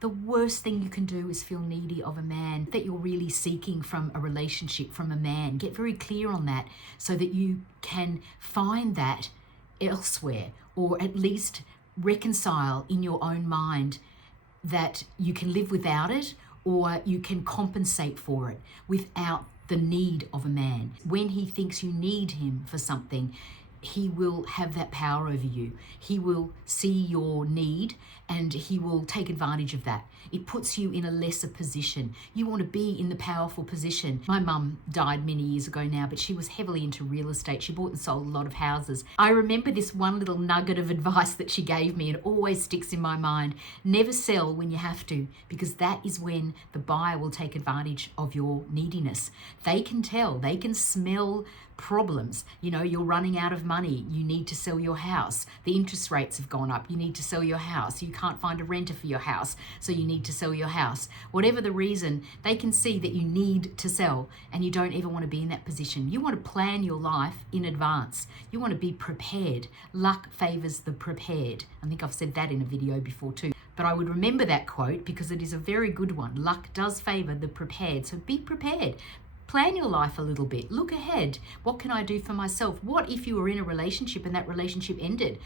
The worst thing you can do is feel needy of a man that you're really seeking from a relationship, from a man. Get very clear on that so that you can find that elsewhere, or at least reconcile in your own mind that you can live without it, or you can compensate for it without the need of a man. When he thinks you need him for something, he will have that power over you. He will see your need and he will take advantage of that. It puts you in a lesser position. You want to be in the powerful position. My mum died many years ago now, but she was heavily into real estate. She bought and sold a lot of houses. I remember this one little nugget of advice that she gave me. It always sticks in my mind. Never sell when you have to, because that is when the buyer will take advantage of your neediness. They can tell, they can smell problems. You know, you're running out of money. You need to sell your house. The interest rates have gone up. You need to sell your house. You can't find a renter for your house, so you need to sell your house. Whatever the reason, they can see that you need to sell and you don't ever want to be in that position. You want to plan your life in advance. You want to be prepared. Luck favors the prepared. I think I've said that in a video before too. But I would remember that quote because it is a very good one. Luck does favor the prepared. So be prepared. Plan your life a little bit. Look ahead. What can I do for myself? What if you were in a relationship and that relationship ended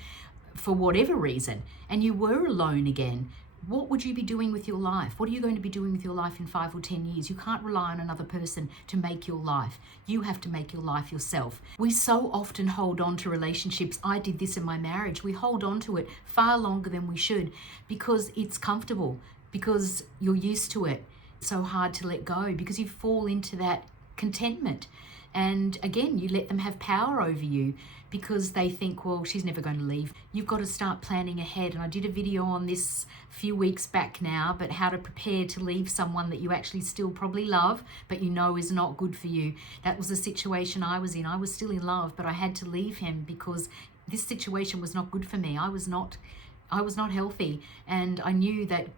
for whatever reason and you were alone again? What would you be doing with your life? What are you going to be doing with your life in 5 or 10 years? You can't rely on another person to make your life. You have to make your life yourself. We so often hold on to relationships. I did this in my marriage. We hold on to it far longer than we should because it's comfortable, because you're used to it. It's so hard to let go because you fall into that contentment. And again, you let them have power over you because they think, well, she's never going to leave. You've got to start planning ahead. And I did a video on this a few weeks back now, but how to prepare to leave someone that you actually still probably love, but you know is not good for you. That was the situation I was in. I was still in love, but I had to leave him because this situation was not good for me. I was not healthy, and I knew that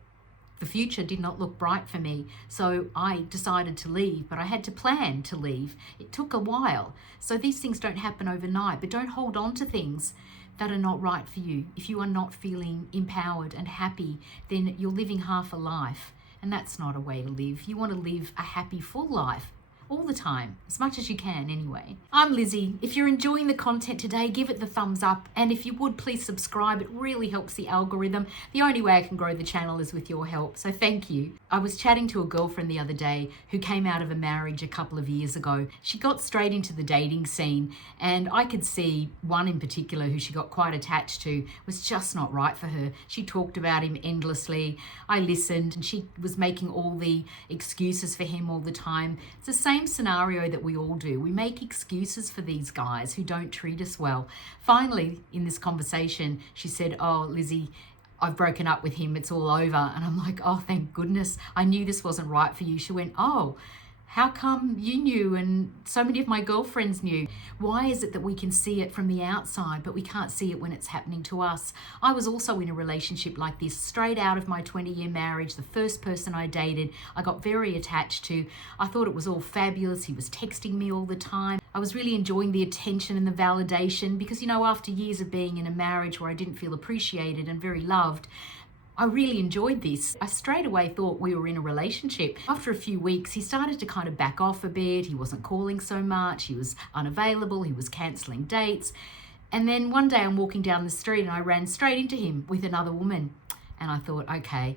the future did not look bright for me. So I decided to leave, but I had to plan to leave. It took a while. So these things don't happen overnight, but don't hold on to things that are not right for you. If you are not feeling empowered and happy, then you're living half a life. And that's not a way to live. You want to live a happy, full life. All the time, as much as you can anyway. I'm Lizzie. If you're enjoying the content today, give it the thumbs up. And if you would, please subscribe. It really helps the algorithm. The only way I can grow the channel is with your help. So thank you. I was chatting to a girlfriend the other day who came out of a marriage a couple of years ago. She got straight into the dating scene, and I could see one in particular who she got quite attached to was just not right for her. She talked about him endlessly. I listened, and she was making all the excuses for him all the time. It's the same scenario that we all do. We make excuses for these guys who don't treat us well. Finally, in this conversation, she said, "Oh, Lizzie, I've broken up with him. It's all over." And I'm like, "Oh, thank goodness. I knew this wasn't right for you." She went, "Oh, how come you knew and so many of my girlfriends knew? Why is it that we can see it from the outside, but we can't see it when it's happening to us?" I was also in a relationship like this, straight out of my 20-year marriage, the first person I dated, I got very attached to. I thought it was all fabulous. He was texting me all the time. I was really enjoying the attention and the validation because, you know, after years of being in a marriage where I didn't feel appreciated and very loved, I really enjoyed this. I straight away thought we were in a relationship. After a few weeks, he started to kind of back off a bit. He wasn't calling so much. He was unavailable. He was cancelling dates. And then one day I'm walking down the street and I ran straight into him with another woman. And I thought, okay,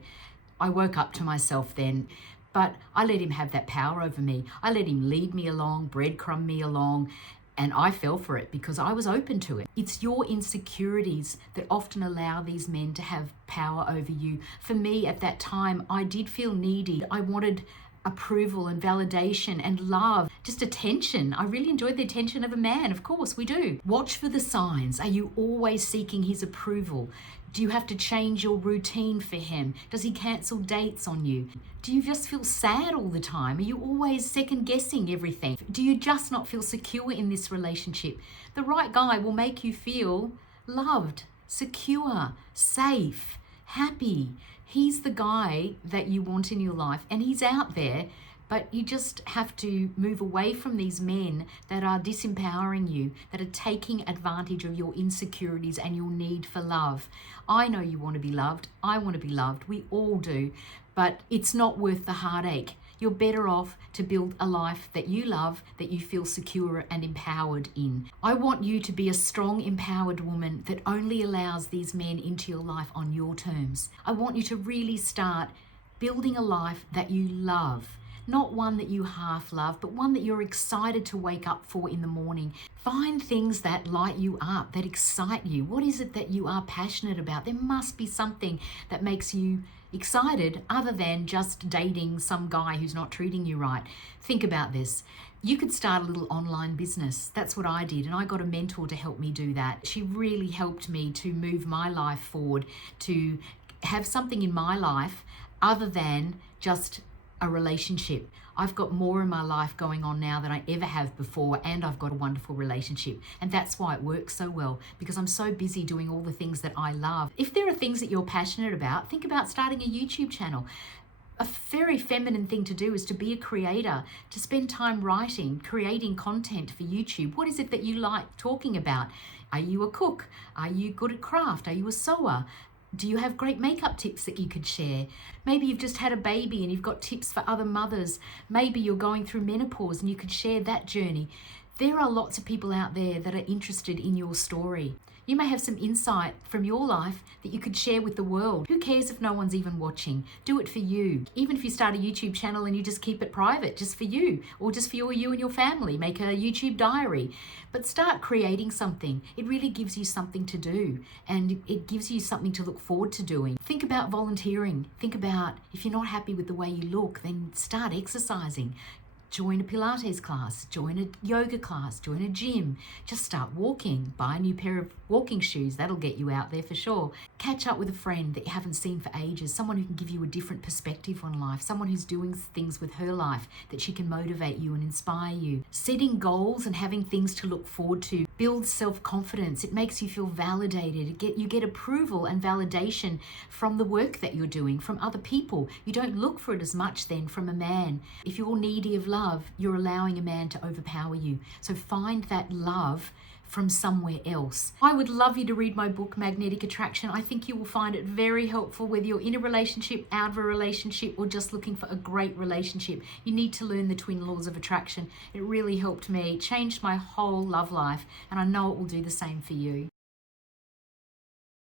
I woke up to myself then. But I let him have that power over me. I let him lead me along, breadcrumb me along. And I fell for it because I was open to it. It's your insecurities that often allow these men to have power over you. For me at that time, I did feel needy. I wanted approval and validation and love, just attention. I really enjoyed the attention of a man. Of course, we do. Watch for the signs. Are you always seeking his approval? Do you have to change your routine for him? Does he cancel dates on you? Do you just feel sad all the time? Are you always second guessing everything? Do you just not feel secure in this relationship? The right guy will make you feel loved, secure, safe, happy. He's the guy that you want in your life, and he's out there But you just have to move away from these men that are disempowering you, that are taking advantage of your insecurities and your need for love. I know you want to be loved. I want to be loved. We all do. But it's not worth the heartache. You're better off to build a life that you love, that you feel secure and empowered in. I want you to be a strong, empowered woman that only allows these men into your life on your terms. I want you to really start building a life that you love. Not one that you half love, but one that you're excited to wake up for in the morning. Find things that light you up, that excite you. What is it that you are passionate about? There must be something that makes you excited other than just dating some guy who's not treating you right. Think about this. You could start a little online business. That's what I did, and I got a mentor to help me do that. She really helped me to move my life forward, to have something in my life other than just a relationship. I've got more in my life going on now than I ever have before, and I've got a wonderful relationship. And that's why it works so well, because I'm so busy doing all the things that I love. If there are things that you're passionate about, think about starting a YouTube channel. A very feminine thing to do is to be a creator, to spend time writing, creating content for YouTube. What is it that you like talking about? Are you a cook? Are you good at craft? Are you a sewer? Do you have great makeup tips that you could share? Maybe you've just had a baby and you've got tips for other mothers. Maybe you're going through menopause and you could share that journey. There are lots of people out there that are interested in your story. You may have some insight from your life that you could share with the world. Who cares if no one's even watching? Do it for you. Even if you start a YouTube channel and you just keep it private, just for you, or just for you and your family. Make a YouTube diary. But start creating something. It really gives you something to do, and it gives you something to look forward to doing. Think about volunteering. Think about, if you're not happy with the way you look, then start exercising. Join a Pilates class, join a yoga class, join a gym. Just start walking. Buy a new pair of walking shoes. That'll get you out there for sure. Catch up with a friend that you haven't seen for ages, someone who can give you a different perspective on life, someone who's doing things with her life that she can motivate you and inspire you. Setting goals and having things to look forward to builds self-confidence. It makes you feel validated. You get approval and validation from the work that you're doing, from other people. You don't look for it as much then from a man. If you're needy of love, you're allowing a man to overpower you. So find that love from somewhere else. I would love you to read my book, Magnetic Attraction. I think you will find it very helpful whether you're in a relationship, out of a relationship, or just looking for a great relationship. You need to learn the twin laws of attraction. It really helped me, changed my whole love life, and I know it will do the same for you.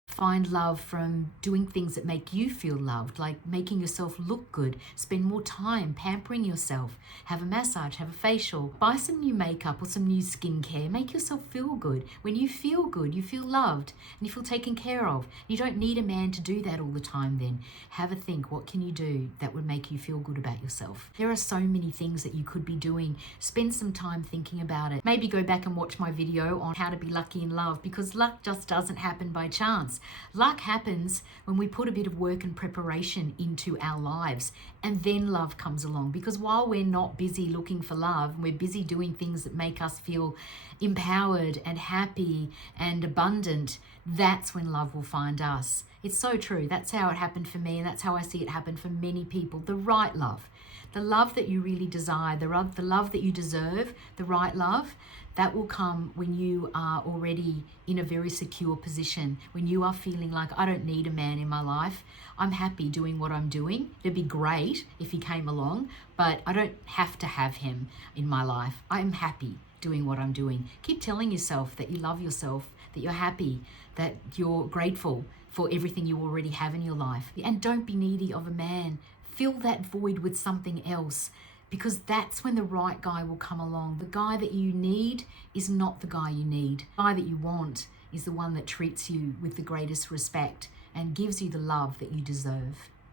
Find love from doing things that make you feel loved, like making yourself look good, spend more time pampering yourself, have a massage, have a facial, buy some new makeup or some new skincare, make yourself feel good. When you feel good, you feel loved and you feel taken care of. You don't need a man to do that all the time then. Have a think, what can you do that would make you feel good about yourself? There are so many things that you could be doing. Spend some time thinking about it. Maybe go back and watch my video on how to be lucky in love, because luck just doesn't happen by chance. Luck happens when we put a bit of work and preparation into our lives, and then love comes along. Because while we're not busy looking for love, we're busy doing things that make us feel empowered and happy and abundant, that's when love will find us. It's so true. That's how it happened for me, and that's how I see it happen for many people. The right love, the love that you really desire, the love that you deserve, the right love, that will come when you are already in a very secure position, when you are feeling like, I don't need a man in my life. I'm happy doing what I'm doing. It'd be great if he came along, but I don't have to have him in my life. I'm happy doing what I'm doing. Keep telling yourself that you love yourself, that you're happy, that you're grateful for everything you already have in your life. And don't be needy of a man. Fill that void with something else, because that's when the right guy will come along. The guy that you need is not the guy you need. The guy that you want is the one that treats you with the greatest respect and gives you the love that you deserve.